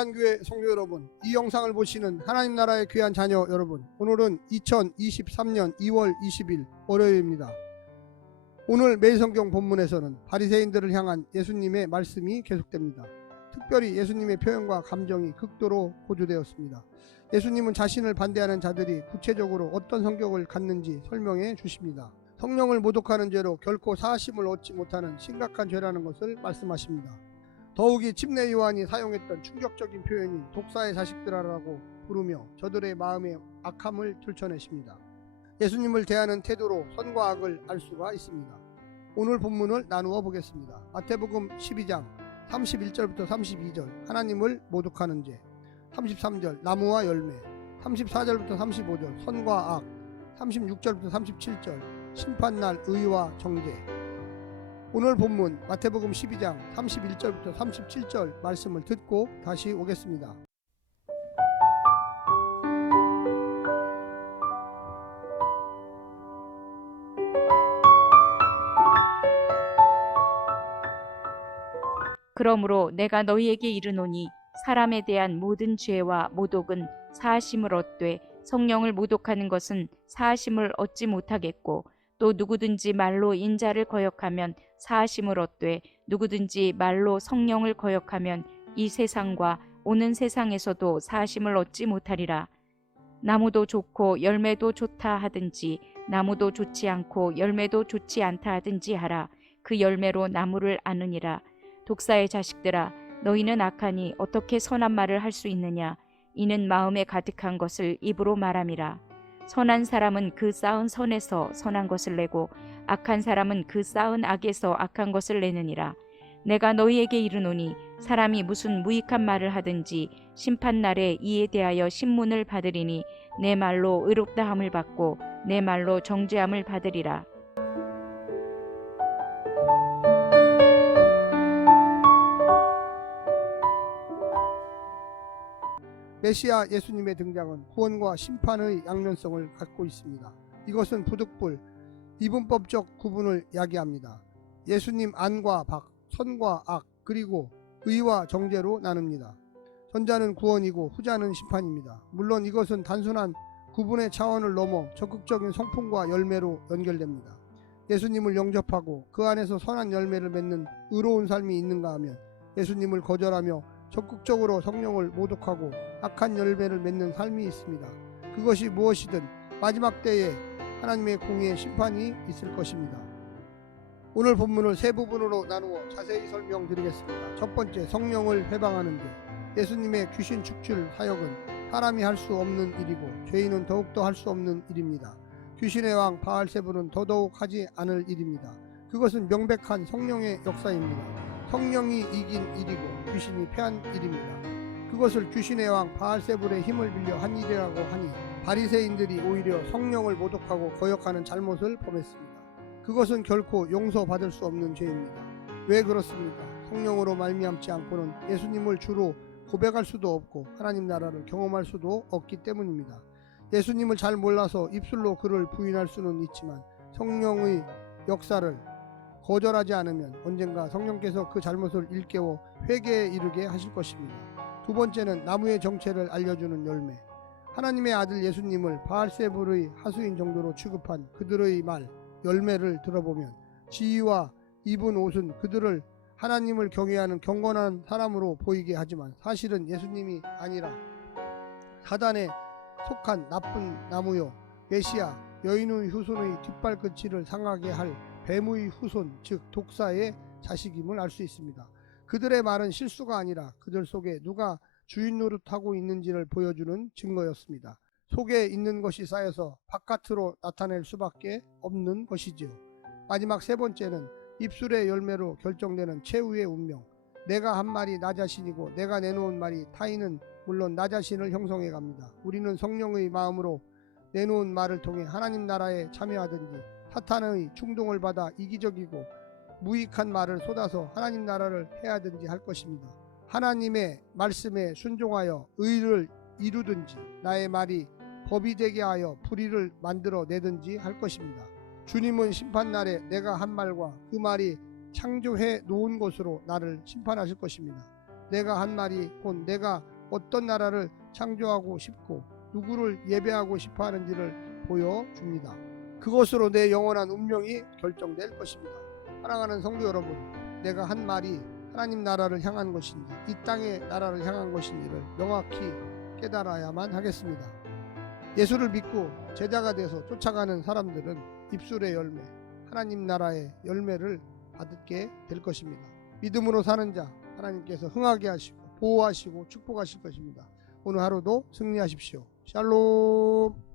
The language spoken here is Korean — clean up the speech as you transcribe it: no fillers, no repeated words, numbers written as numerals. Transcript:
거룩한 교회 성도 여러분, 이 영상을 보시는 하나님 나라의 귀한 자녀 여러분, 오늘은 2023년 2월 20일 월요일입니다. 오늘 매일성경 본문에서는 바리새인들을 향한 예수님의 말씀이 계속됩니다. 특별히 예수님의 표현과 감정이 극도로 고조되었습니다. 예수님은 자신을 반대하는 자들이 구체적으로 어떤 성격을 갖는지 설명해 주십니다. 성령을 모독하는 죄로 결코 사하심을 얻지 못하는 심각한 죄라는 것을 말씀하십니다. 더욱이 침례 요한이 사용했던 충격적인 표현이 독사의 자식들아라고 부르며 저들의 마음의 악함을 들춰내십니다. 예수님을 대하는 태도로 선과 악을 알 수가 있습니다. 오늘 본문을 나누어 보겠습니다. 마태복음 12장 31절부터 32절 하나님을 모독하는 죄, 33절 나무와 열매, 34절부터 35절 선과 악, 36절부터 37절 심판날 의와 정죄. 오늘 본문 마태복음 12장 31절부터 37절 말씀을 듣고 다시 오겠습니다. 그러므로 내가 너희에게 이르노니 사람에 대한 모든 죄와 모독은 사하심을 얻되 성령을 모독하는 것은 사하심을 얻지 못하겠고, 또 누구든지 말로 인자를 거역하면 사하심을 얻되 누구든지 말로 성령을 거역하면 이 세상과 오는 세상에서도 사하심을 얻지 못하리라. 나무도 좋고 열매도 좋다 하든지 나무도 좋지 않고 열매도 좋지 않다 하든지 하라. 그 열매로 나무를 아느니라. 독사의 자식들아, 너희는 악하니 어떻게 선한 말을 할 수 있느냐? 이는 마음에 가득한 것을 입으로 말함이라. 선한 사람은 그 쌓은 선에서 선한 것을 내고 악한 사람은 그 쌓은 악에서 악한 것을 내느니라. 내가 너희에게 이르노니 사람이 무슨 무익한 말을 하든지 심판날에 이에 대하여 신문을 받으리니 내 말로 의롭다함을 받고 내 말로 정죄함을 받으리라. 메시아 예수님의 등장은 구원과 심판의 양면성을 갖고 있습니다. 이것은 부득불 이분법적 구분을 야기합니다. 예수님 안과 밖, 선과 악, 그리고 의와 정죄로 나눕니다. 전자는 구원이고 후자는 심판입니다. 물론 이것은 단순한 구분의 차원을 넘어 적극적인 성품과 열매로 연결됩니다. 예수님을 영접하고 그 안에서 선한 열매를 맺는 의로운 삶이 있는가 하면, 예수님을 거절하며 적극적으로 성령을 모독하고 악한 열매를 맺는 삶이 있습니다. 그것이 무엇이든 마지막 때에 하나님의 공의의 심판이 있을 것입니다. 오늘 본문을 세 부분으로 나누어 자세히 설명드리겠습니다. 첫 번째, 성령을 회방하는 죄. 예수님의 귀신 축출 사역은 사람이 할 수 없는 일이고 죄인은 더욱더 할 수 없는 일입니다. 귀신의 왕 바알세불은 더더욱 하지 않을 일입니다. 그것은 명백한 성령의 역사입니다. 성령이 이긴 일이고 귀신이 패한 일입니다. 그것을 귀신의 왕 바알세불의 힘을 빌려 한 일이라고 하니 바리새인들이 오히려 성령을 모독하고 거역하는 잘못을 범했습니다. 그것은 결코 용서받을 수 없는 죄입니다. 왜 그렇습니까? 성령으로 말미암지 않고는 예수님을 주로 고백할 수도 없고 하나님 나라를 경험할 수도 없기 때문입니다. 예수님을 잘 몰라서 입술로 그를 부인할 수는 있지만 성령의 역사를 거절하지 않으면 언젠가 성령께서 그 잘못을 일깨워 회개에 이르게 하실 것입니다. 두 번째는 나무의 정체를 알려주는 열매. 하나님의 아들 예수님을 바알세불의 하수인 정도로 취급한 그들의 말, 열매를 들어보면 지위와 입은 옷은 그들을 하나님을 경외하는 경건한 사람으로 보이게 하지만 사실은 예수님이 아니라 사단에 속한 나쁜 나무요, 메시아 여인의 후손의 뒷발끝을 상하게 할 뱀의 후손, 즉 독사의 자식임을 알 수 있습니다. 그들의 말은 실수가 아니라 그들 속에 누가 주인 노릇하고 있는지를 보여주는 증거였습니다. 속에 있는 것이 쌓여서 바깥으로 나타낼 수밖에 없는 것이지요. 마지막 세 번째는 입술의 열매로 결정되는 최후의 운명. 내가 한 말이 나 자신이고 내가 내놓은 말이 타인은 물론 나 자신을 형성해 갑니다. 우리는 성령의 마음으로 내놓은 말을 통해 하나님 나라에 참여하든지 사탄의 충동을 받아 이기적이고 무익한 말을 쏟아서 하나님 나라를 해야든지 할 것입니다. 하나님의 말씀에 순종하여 의를 이루든지 나의 말이 법이 되게 하여 불의를 만들어 내든지 할 것입니다. 주님은 심판날에 내가 한 말과 그 말이 창조해 놓은 것으로 나를 심판하실 것입니다. 내가 한 말이 곧 내가 어떤 나라를 창조하고 싶고 누구를 예배하고 싶어 하는지를 보여줍니다. 그것으로 내 영원한 운명이 결정될 것입니다. 사랑하는 성도 여러분, 내가 한 말이 하나님 나라를 향한 것인지 이 땅의 나라를 향한 것인지를 명확히 깨달아야만 하겠습니다. 예수를 믿고 제자가 돼서 쫓아가는 사람들은 입술의 열매, 하나님 나라의 열매를 받게 될 것입니다. 믿음으로 사는 자 하나님께서 흥하게 하시고 보호하시고 축복하실 것입니다. 오늘 하루도 승리하십시오. 샬롬.